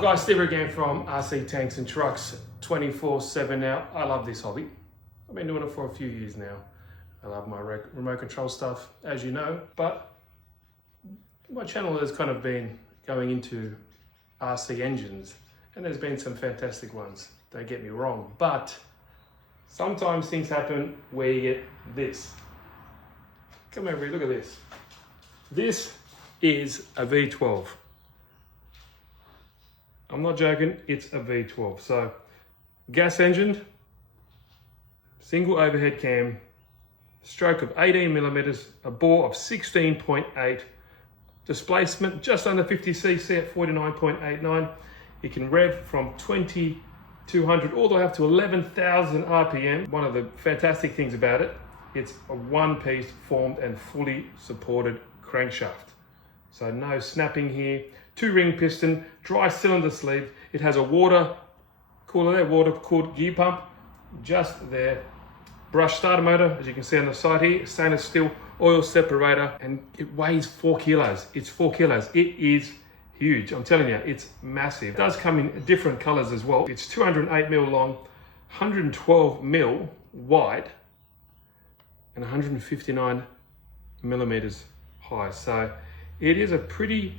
up guys, Steve again from RC Tanks and Trucks 24/7 now. I love this hobby. I've been doing it for a few years now. I love my remote control stuff, as you know, but my channel has kind of been going into RC engines, and there's been some fantastic ones, don't get me wrong, but sometimes things happen where you get this. Come over here, look at this. This is a V12. I'm not joking, it's a V12. So, gas engined, single overhead cam, stroke of 18 millimeters, a bore of 16.8, displacement just under 50 cc at 49.89. You can rev from 2200 all the way up to 11,000 RPM. One of the fantastic things about it, it's a one-piece formed and fully supported crankshaft. So no snapping here. 2-ring piston, dry cylinder sleeve. It has a water cooler there, water cooled gear pump just there. Brush starter motor, as you can see on the side here, stainless steel oil separator, and it weighs 4 kilos. It's 4 kilos. It is huge. I'm telling you, it's massive. It does come in different colors as well. It's 208 mil long, 112 mil wide, and 159 millimeters high. So it is a pretty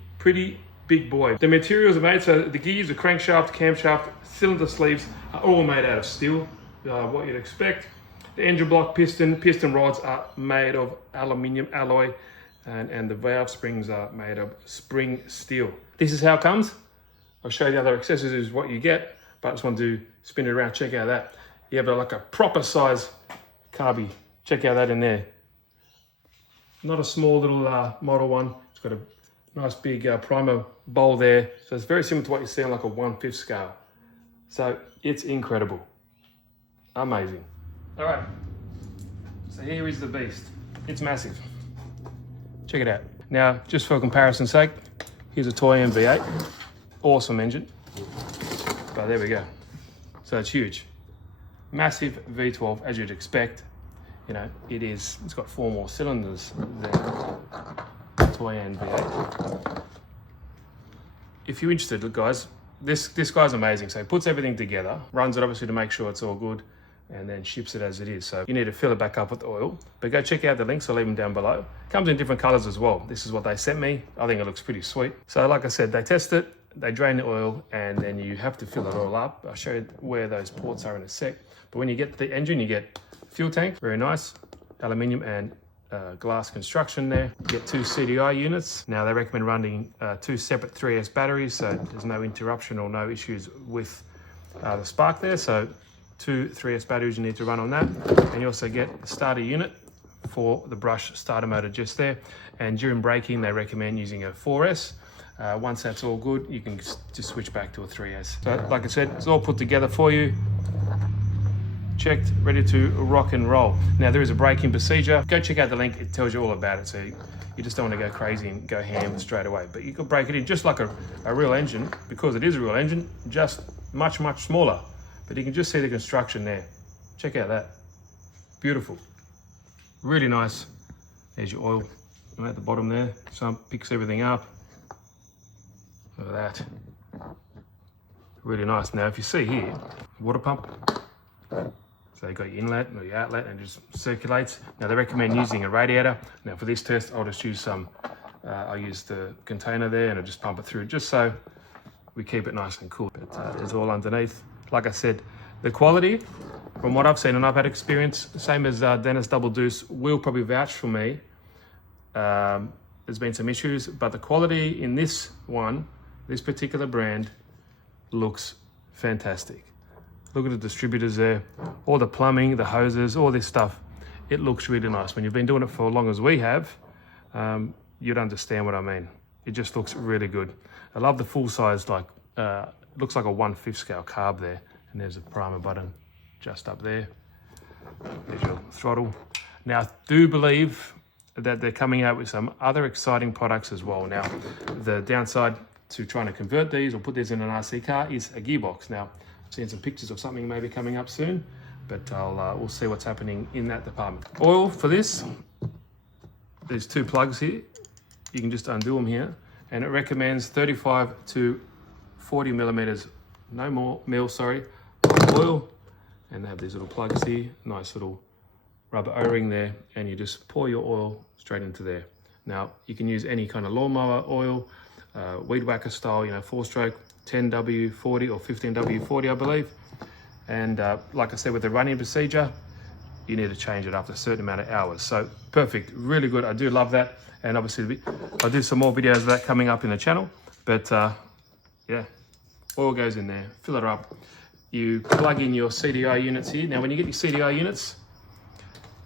big boy. The materials are made, so the gears, the crankshaft, camshaft, cylinder sleeves are all made out of steel, what you'd expect. The engine block, piston rods are made of aluminium alloy, and the valve springs are made of spring steel. This is how it comes. I'll show you the other accessories, what you get, but I just want to spin it around, check out that. You have like a proper size carby. Check out that in there. Not a small little model one. It's got a nice big primer bowl there. So it's very similar to what you see on like a 1/5 scale. So it's incredible. Amazing. All right, so here is the beast. It's massive. Check it out. Now, just for comparison's sake, here's a toy V8. Awesome engine. But there we go. So it's huge. Massive V12, as you'd expect. You know, it's got 4 more cylinders than toy V8. If you're interested, look guys, this guy's amazing. So he puts everything together, runs it obviously to make sure it's all good, and then ships it as it is. So you need to fill it back up with oil, but go check out the links, I'll leave them down below. Comes in different colors as well. This is what they sent me. I think it looks pretty sweet. So like I said, they test it, they drain the oil, and then you have to fill it all up. I'll show you where those ports are in a sec. But when you get the engine, you get fuel tank, very nice, aluminium and glass construction there. You get 2 CDI units. Now they recommend running 2 separate 3S batteries, so there's no interruption or no issues with the spark there. So 2 3S batteries you need to run on that. And you also get the starter unit for the brush starter motor just there. And during braking, they recommend using a 4S. Once that's all good, you can just switch back to a 3S. So like I said, it's all put together for you. Checked, ready to rock and roll. Now there is a braking procedure. Go check out the link, it tells you all about it. So you just don't want to go crazy and go ham straight away. But you could break it in just like a real engine, because it is a real engine, just much smaller. But you can just see the construction there. Check out that. Beautiful. Really nice. There's your oil at the bottom there. So picks everything up. Look at that. Really nice. Now if you see here, water pump. So you got your inlet or your outlet, and it just circulates. Now they recommend using a radiator. Now for this test, I'll just use I'll use the container there, and I'll just pump it through just so we keep it nice and cool. But it's all underneath. Like I said, the quality, from what I've seen and I've had experience, same as Dennis Double Deuce will probably vouch for me. There's been some issues, but the quality in this one, this particular brand, looks fantastic. Look at the distributors there, all the plumbing, the hoses, all this stuff. It looks really nice. When you've been doing it for as long as we have, you'd understand what I mean. It just looks really good. I love the full size, like, looks like a 1/5 scale carb there. And there's a primer button just up there. There's your throttle. Now, I do believe that they're coming out with some other exciting products as well. Now, the downside to trying to convert these or put these in an RC car is a gearbox. Now, I've seen some pictures of something maybe coming up soon, but we'll see what's happening in that department. Oil for this, there's 2 plugs here. You can just undo them here, and it recommends 35 to 40 millimeters, no more mil, sorry, of oil. And they have these little plugs here, nice little rubber O-ring there, and you just pour your oil straight into there. Now, you can use any kind of lawnmower oil, weed whacker style, 4-stroke, 10W40 or 15W40, I believe. And like I said, with the running procedure, you need to change it after a certain amount of hours. So perfect, really good. I do love that. And obviously I'll do some more videos of that coming up in the channel. But yeah, oil goes in there, fill it up. You plug in your CDI units here. Now, when you get your CDI units,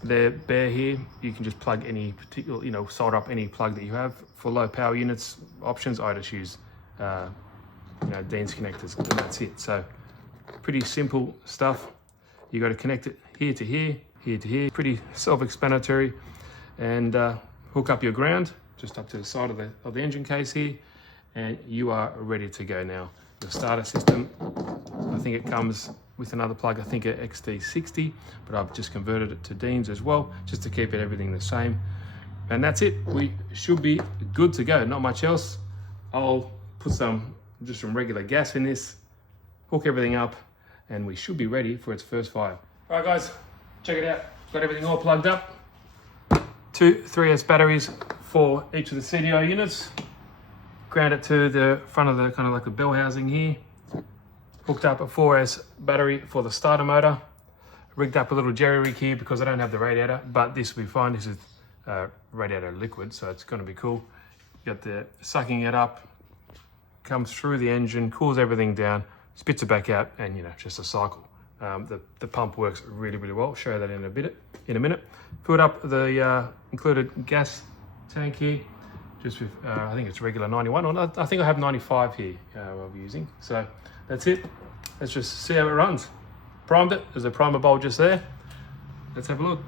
they're bare here. You can just plug any particular, solder up any plug that you have. For low power units options, I just use, Dean's connectors, and that's it. So pretty simple stuff. You got to connect it here to here, here to here. Pretty self-explanatory. And hook up your ground just up to the side of the engine case here, and you are ready to go now. The starter system, I think it comes with another plug, I think a XT60, but I've just converted it to Dean's as well, just to keep everything the same. And that's it. We should be good to go. Not much else. I'll put just some regular gas in this, hook everything up, and we should be ready for its first fire. All right, guys, check it out. Got everything all plugged up. 2 3S batteries for each of the CDI units. Ground it to the front of the kind of like the bell housing here. Hooked up a 4S battery for the starter motor. Rigged up a little jerry rig here because I don't have the radiator, but this will be fine. This is radiator liquid, so it's going to be cool. Got the sucking it up, comes through the engine, cools everything down, spits it back out, and just a cycle. The pump works really, really well. I'll show you that in a minute. Filled up the included gas tank here, just with I think it's regular 91, or I think I have 95 here I'll be using. So that's it. Let's just see how it runs. Primed it. There's a primer bulb just there. Let's have a look.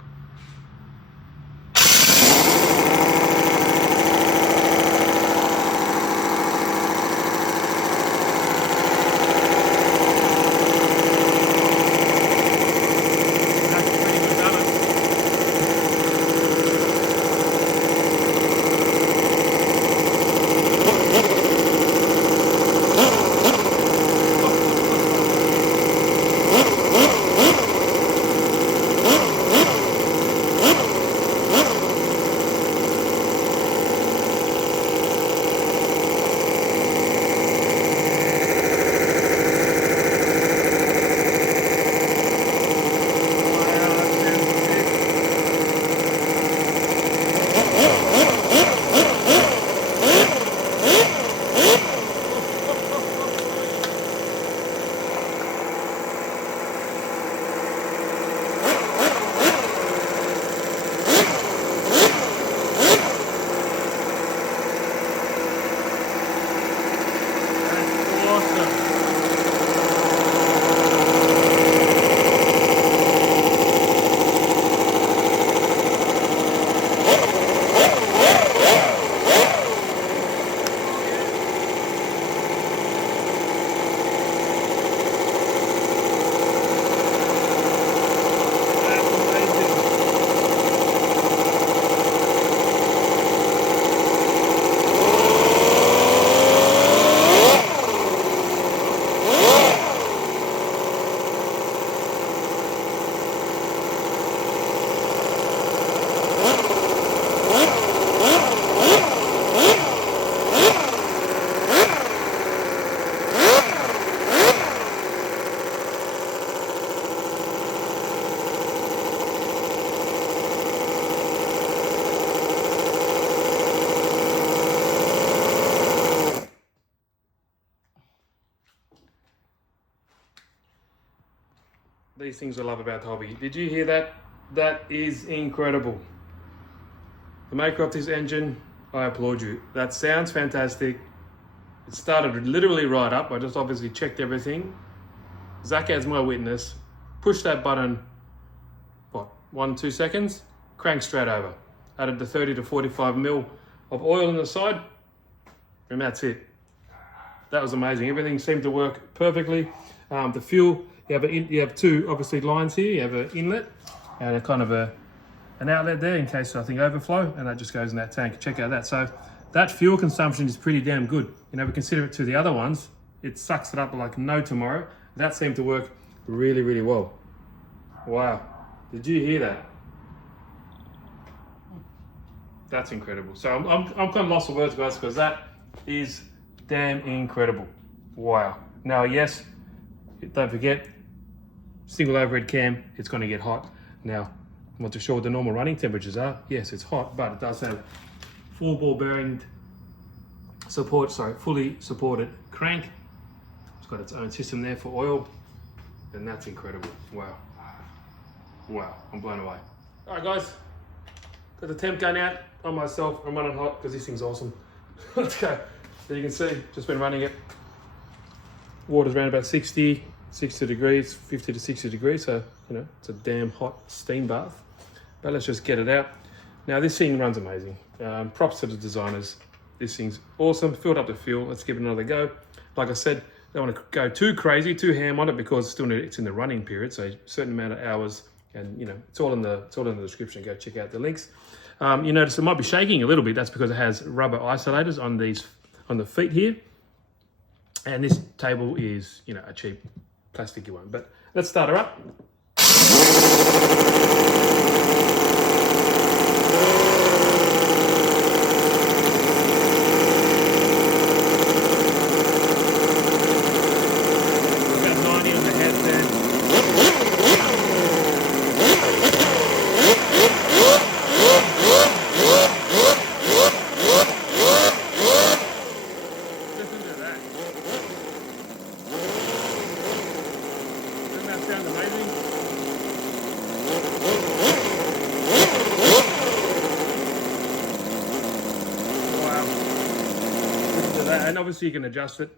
These things I love about the hobby. Did you hear that? That is incredible. The maker of this engine, I applaud you. That sounds fantastic. It started literally right up. I just obviously checked everything. Zach as my witness. Push that button, 1-2 seconds, crank straight over. Added the 30 to 45 mil of oil on the side, and that's it. That was amazing. Everything seemed to work perfectly. The fuel, you have two obviously lines here. You have an inlet and a kind of an outlet there in case I think overflow, and that just goes in that tank. Check out that. So that fuel consumption is pretty damn good. We consider it to the other ones, it sucks it up like no tomorrow. That seemed to work really, really well. Wow, did you hear that? That's incredible. So I'm kind of lost for words, guys, because that is damn incredible. Wow. Now, yes, don't forget, single overhead cam, it's going to get hot. Now, I'm not too sure what the normal running temperatures are. Yes, it's hot, but it does have 4-ball bearing support, fully supported crank. It's got its own system there for oil, and that's incredible. Wow. Wow, I'm blown away. All right, guys, got the temp gun out on myself. I'm running hot because this thing's awesome. Let's go. So you can see, just been running it. Water's around about 60 degrees, 50 to 60 degrees. So, you know, it's a damn hot steam bath. But let's just get it out. Now, this thing runs amazing. Props to the designers. This thing's awesome. Filled up the fuel. Let's give it another go. Like I said, don't want to go too crazy, too ham on it, because it's in the running period. So a certain amount of hours, and you know, it's all in the description. Go check out the links. You notice it might be shaking a little bit. That's because it has rubber isolators on the feet here. And this table is, you know, a cheap plasticky one. But let's start her up. About 90 on the head there. Listen to that. Doesn't that sound amazing? Wow. Listen to that. And obviously you can adjust it.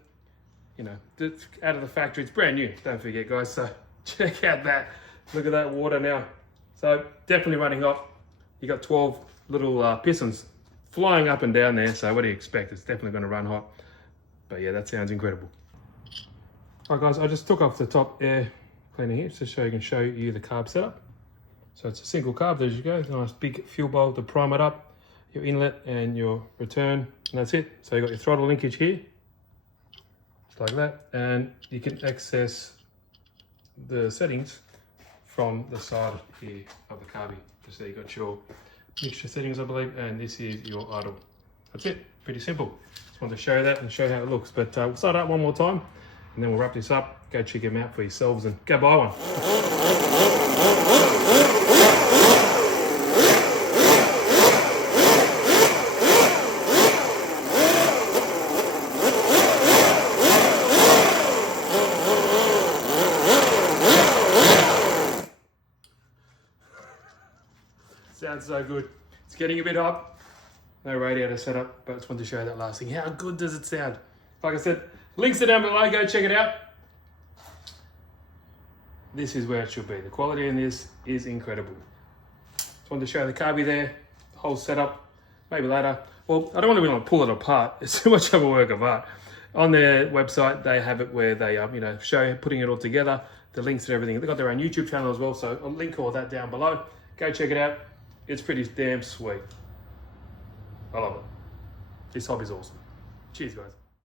You know, it's out of the factory. It's brand new. Don't forget, guys. So check out that. Look at that water now. So definitely running hot. You got 12 little pistons flying up and down there. So what do you expect? It's definitely going to run hot. But yeah, that sounds incredible. All right, guys, I just took off the top air cleaner here just so I can show you the carb setup. So it's a single carb. There you go. Nice big fuel bowl to prime it up. Your inlet and your return, and that's it. So you got your throttle linkage here, just like that, and you can access the settings from the side here of the carby. Just there you got your mixture settings, I believe, and this is your idle. That's it. Pretty simple. Just wanted to show that and show how it looks. But we'll start out one more time, and then we'll wrap this up. Go check them out for yourselves and go buy one. Sounds so good. It's getting a bit hot. No radiator setup, but I just wanted to show you that last thing. How good does it sound? Like I said, links are down below. Go check it out. This is where it should be. The quality in this is incredible. Just wanted to show the carby there, the whole setup. Maybe later. Well, I don't really want to pull it apart. It's too much of a work of art. On their website, they have it where they, you know, show putting it all together, the links and everything. They've got their own YouTube channel as well, so I'll link all that down below. Go check it out. It's pretty damn sweet. I love it. This hobby's awesome. Cheers, guys.